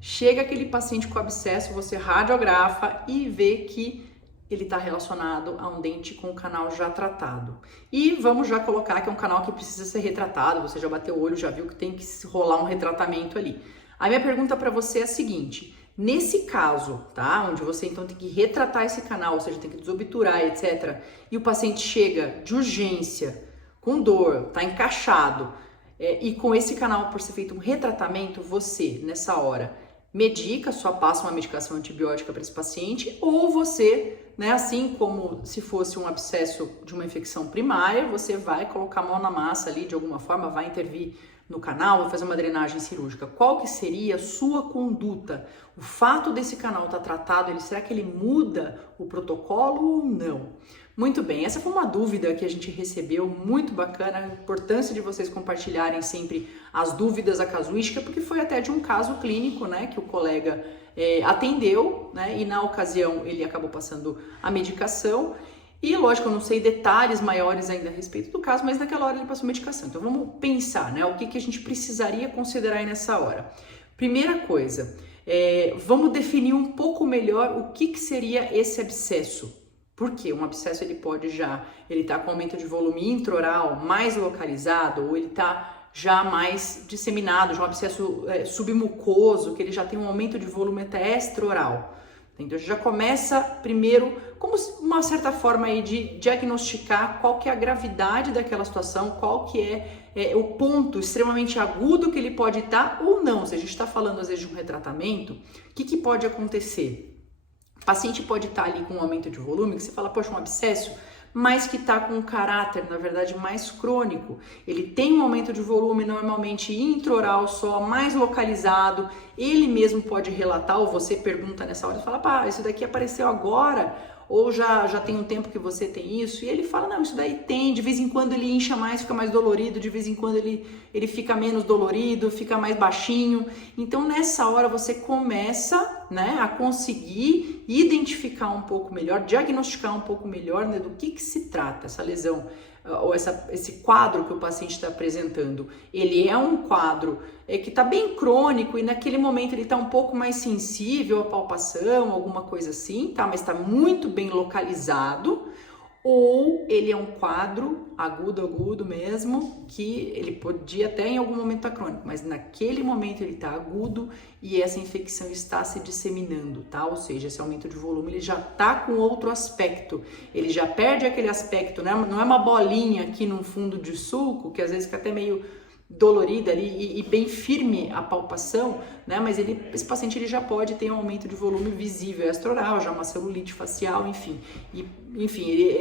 Chega aquele paciente com abscesso, você radiografa e vê que ele está relacionado a um dente com o canal já tratado. E vamos já colocar que é um canal que precisa ser retratado, você já bateu o olho, já viu que tem que rolar um retratamento ali. A minha pergunta para você é a seguinte: nesse caso, tá, onde você então tem que retratar esse canal, ou seja, tem que desobturar, etc., e o paciente chega de urgência, com dor, tá encaixado, e com esse canal por ser feito um retratamento, você, nessa hora, medica, só passa uma medicação antibiótica para esse paciente, ou você, né, assim como se fosse um abscesso de uma infecção primária, você vai colocar a mão na massa ali de alguma forma, vai intervir no canal, vai fazer uma drenagem cirúrgica. Qual que seria a sua conduta? O fato desse canal estar tratado, será que ele muda o protocolo ou não? Muito bem, essa foi uma dúvida que a gente recebeu, muito bacana, a importância de vocês compartilharem sempre as dúvidas, a casuística, porque foi até de um caso clínico, né, que o colega atendeu, né, e na ocasião ele acabou passando a medicação, e lógico, eu não sei detalhes maiores ainda a respeito do caso, mas naquela hora ele passou medicação. Então vamos pensar, né, o que a gente precisaria considerar aí nessa hora. Primeira coisa, vamos definir um pouco melhor o que seria esse abscesso. Porque um abscesso ele tá com aumento de volume intraoral mais localizado, ou ele tá já mais disseminado, já um abscesso submucoso, que ele já tem um aumento de volume até extraoral. Então já começa primeiro como uma certa forma aí de diagnosticar qual que é a gravidade daquela situação, qual que é o ponto extremamente agudo que ele pode estar ou não. Se a gente está falando às vezes de um retratamento, o que pode acontecer? O paciente pode estar ali com um aumento de volume, que você fala, poxa, um abscesso, mas que está com um caráter, na verdade, mais crônico. Ele tem um aumento de volume normalmente intraoral só, mais localizado. Ele mesmo pode relatar, ou você pergunta nessa hora, fala, pá, isso daqui apareceu agora, ou já tem um tempo que você tem isso, e ele fala, não, isso daí tem, de vez em quando ele incha mais, fica mais dolorido, de vez em quando ele fica menos dolorido, fica mais baixinho. Então nessa hora você começa, né, a conseguir identificar um pouco melhor, diagnosticar um pouco melhor, né, do que se trata essa lesão, ou esse quadro que o paciente está apresentando. Ele é um quadro que está bem crônico e naquele momento ele está um pouco mais sensível à palpação, alguma coisa assim, tá? Mas está muito bem localizado, ou ele é um quadro agudo mesmo, que ele podia até em algum momento estar crônico, mas naquele momento ele está agudo e essa infecção está se disseminando, tá? Ou seja, esse aumento de volume ele já está com outro aspecto, ele já perde aquele aspecto, né? Não é uma bolinha aqui no fundo de sulco, que às vezes fica até meio dolorida ali e bem firme a palpação, né? Mas esse paciente ele já pode ter um aumento de volume visível extraoral, já uma celulite facial, enfim.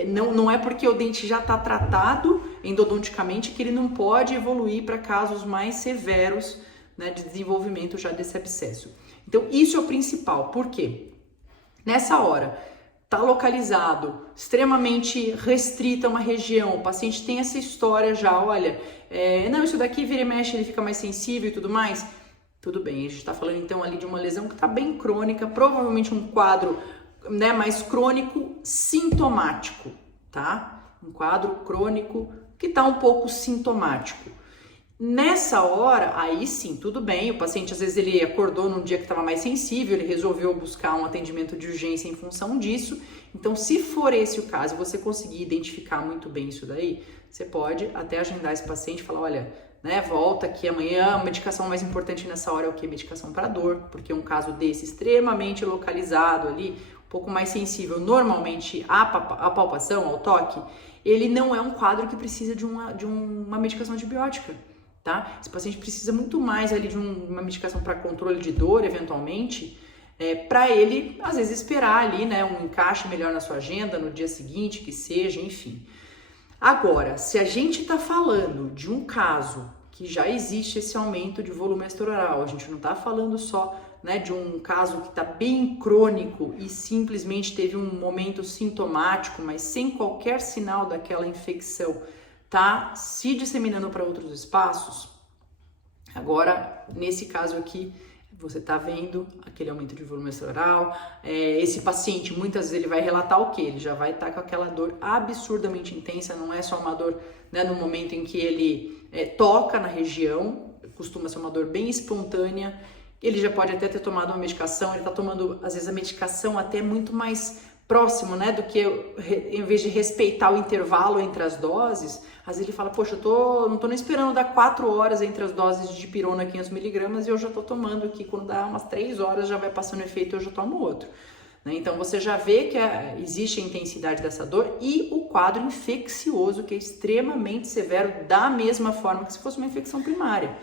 Não é porque o dente já está tratado endodonticamente que ele não pode evoluir para casos mais severos, né, de desenvolvimento já desse abscesso. Então isso é o principal. Por quê? Nessa hora está localizado, extremamente restrita uma região, o paciente tem essa história já, olha, não, isso daqui vira e mexe, ele fica mais sensível e tudo mais, tudo bem, a gente está falando então ali de uma lesão que está bem crônica, provavelmente um quadro, né, mais crônico sintomático, tá? Um quadro crônico que está um pouco sintomático. Nessa hora, aí sim, tudo bem, o paciente às vezes ele acordou num dia que estava mais sensível, ele resolveu buscar um atendimento de urgência em função disso. Então, se for esse o caso, você conseguir identificar muito bem isso daí, você pode até agendar esse paciente e falar, olha, né, volta aqui amanhã, a medicação mais importante nessa hora é o que? Medicação para dor, porque um caso desse extremamente localizado ali, um pouco mais sensível, normalmente à palpação, ao toque, ele não é um quadro que precisa de uma medicação antibiótica. Tá? Esse paciente precisa muito mais ali de uma medicação para controle de dor, eventualmente, para ele, às vezes, esperar ali, né, um encaixe melhor na sua agenda, no dia seguinte, que seja, enfim. Agora, se a gente está falando de um caso que já existe esse aumento de volume extraoral, a gente não está falando só, né, de um caso que está bem crônico e simplesmente teve um momento sintomático, mas sem qualquer sinal daquela infecção, tá se disseminando para outros espaços. Agora, nesse caso aqui, você tá vendo aquele aumento de volume extraoral, esse paciente, muitas vezes ele vai relatar o quê? Ele já vai estar com aquela dor absurdamente intensa, não é só uma dor, né, no momento em que ele toca na região, costuma ser uma dor bem espontânea, ele já pode até ter tomado uma medicação, ele está tomando, às vezes, a medicação até muito mais próximo, né, do que em vez de respeitar o intervalo entre as doses, às vezes ele fala, poxa, não tô nem esperando dar 4 horas entre as doses de dipirona 500mg e eu já tô tomando aqui, quando dá umas 3 horas já vai passando efeito e eu já tomo outro. Né? Então você já vê que existe a intensidade dessa dor e o quadro infeccioso, que é extremamente severo, da mesma forma que se fosse uma infecção primária.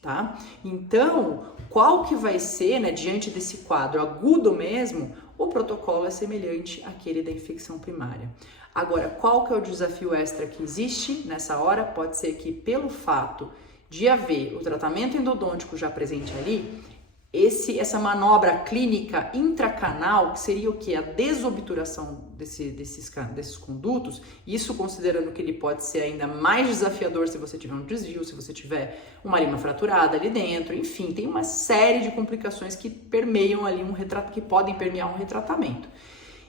Tá? Então, qual que vai ser, né, diante desse quadro agudo mesmo, o protocolo é semelhante àquele da infecção primária. Agora, qual que é o desafio extra que existe nessa hora? Pode ser que pelo fato de haver o tratamento endodôntico já presente ali, essa manobra clínica intracanal, que seria o que? A desobturação desses condutos, isso considerando que ele pode ser ainda mais desafiador se você tiver um desvio, se você tiver uma lima fraturada ali dentro, enfim, tem uma série de complicações que permeiam ali que podem permear um retratamento.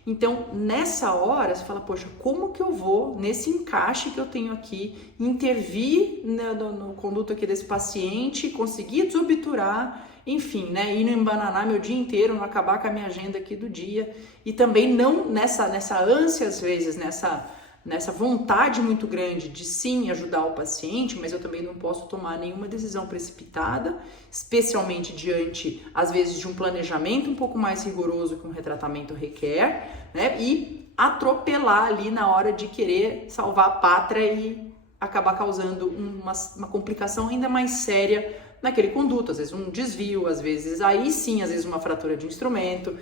Então, nessa hora, você fala, poxa, como que eu vou, nesse encaixe que eu tenho aqui, intervir no conduto aqui desse paciente, conseguir desobturar, enfim, né, e não embananar meu dia inteiro, não acabar com a minha agenda aqui do dia, e também não nessa ânsia, às vezes, nessa vontade muito grande de sim ajudar o paciente, mas eu também não posso tomar nenhuma decisão precipitada, especialmente diante, às vezes, de um planejamento um pouco mais rigoroso que um retratamento requer, né, e atropelar ali na hora de querer salvar a pátria e acabar causando uma complicação ainda mais séria naquele conduto, às vezes um desvio, às vezes aí sim, às vezes uma fratura de instrumento,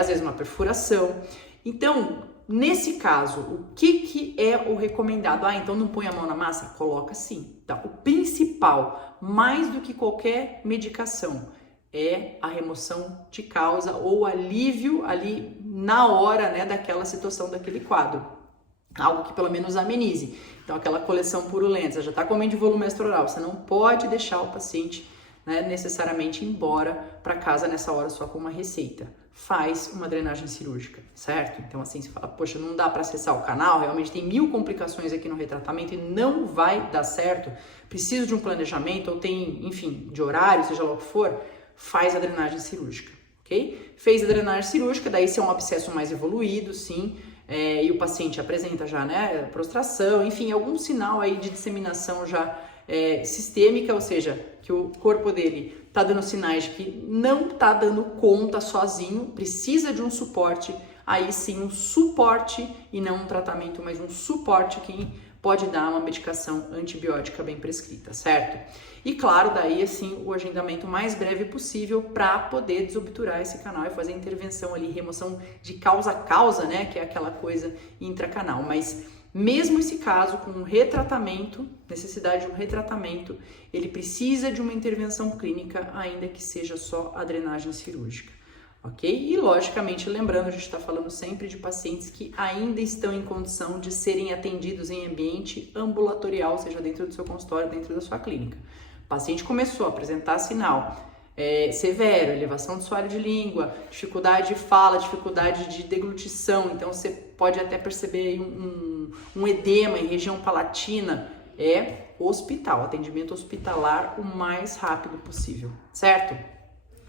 às vezes uma perfuração. Então, nesse caso, o que é o recomendado? Então não põe a mão na massa? Coloca sim. Tá? O principal, mais do que qualquer medicação, é a remoção de causa ou alívio ali na hora, né, daquela situação, daquele quadro. Algo que pelo menos amenize. Então, aquela coleção purulenta, já está com aumento de volume extraoral, você não pode deixar o paciente, né, necessariamente ir embora para casa nessa hora só com uma receita. Faz uma drenagem cirúrgica, certo? Então, assim, você fala, poxa, não dá para acessar o canal, realmente tem 1000 complicações aqui no retratamento e não vai dar certo, preciso de um planejamento ou tem, enfim, de horário, seja lá o que for, faz a drenagem cirúrgica, ok? Fez a drenagem cirúrgica, daí se é um abscesso mais evoluído, sim, e o paciente apresenta já, né, prostração, enfim, algum sinal aí de disseminação já sistêmica, ou seja, que o corpo dele está dando sinais de que não está dando conta sozinho, precisa de um suporte, aí sim um suporte e não um tratamento, mas um suporte que pode dar uma medicação antibiótica bem prescrita, certo? E claro, daí assim, o agendamento mais breve possível para poder desobturar esse canal e fazer a intervenção ali, remoção de causa a causa, né, que é aquela coisa intracanal, mas mesmo esse caso com um retratamento, necessidade de um retratamento, ele precisa de uma intervenção clínica, ainda que seja só a drenagem cirúrgica. Ok? E logicamente, lembrando, a gente está falando sempre de pacientes que ainda estão em condição de serem atendidos em ambiente ambulatorial, seja dentro do seu consultório, dentro da sua clínica. O paciente começou a apresentar sinal severo, elevação de suor de língua, dificuldade de fala, dificuldade de deglutição, então você pode até perceber um edema em região palatina, hospital, atendimento hospitalar o mais rápido possível, certo?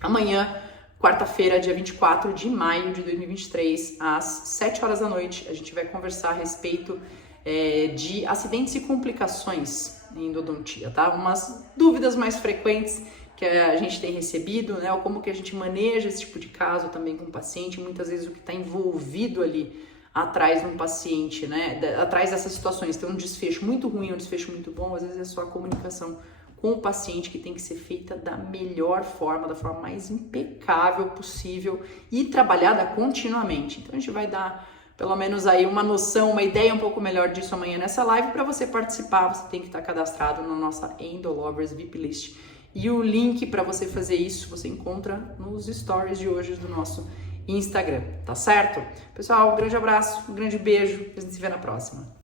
Amanhã, quarta-feira, dia 24 de maio de 2023, às 7 horas da noite, a gente vai conversar a respeito de acidentes e complicações em endodontia, tá? Umas dúvidas mais frequentes que a gente tem recebido, né? Ou como que a gente maneja esse tipo de caso também com o paciente, muitas vezes o que está envolvido ali atrás de um paciente, né? Atrás dessas situações, tem um desfecho muito ruim, um desfecho muito bom, às vezes é só a comunicação com o paciente que tem que ser feita da melhor forma, da forma mais impecável possível e trabalhada continuamente. Então a gente vai dar pelo menos aí uma noção, uma ideia um pouco melhor disso amanhã nessa live. Para você participar, você tem que estar cadastrado na nossa Endolovers VIP List. E o link para você fazer isso você encontra nos stories de hoje do nosso Instagram, tá certo? Pessoal, um grande abraço, um grande beijo, a gente se vê na próxima.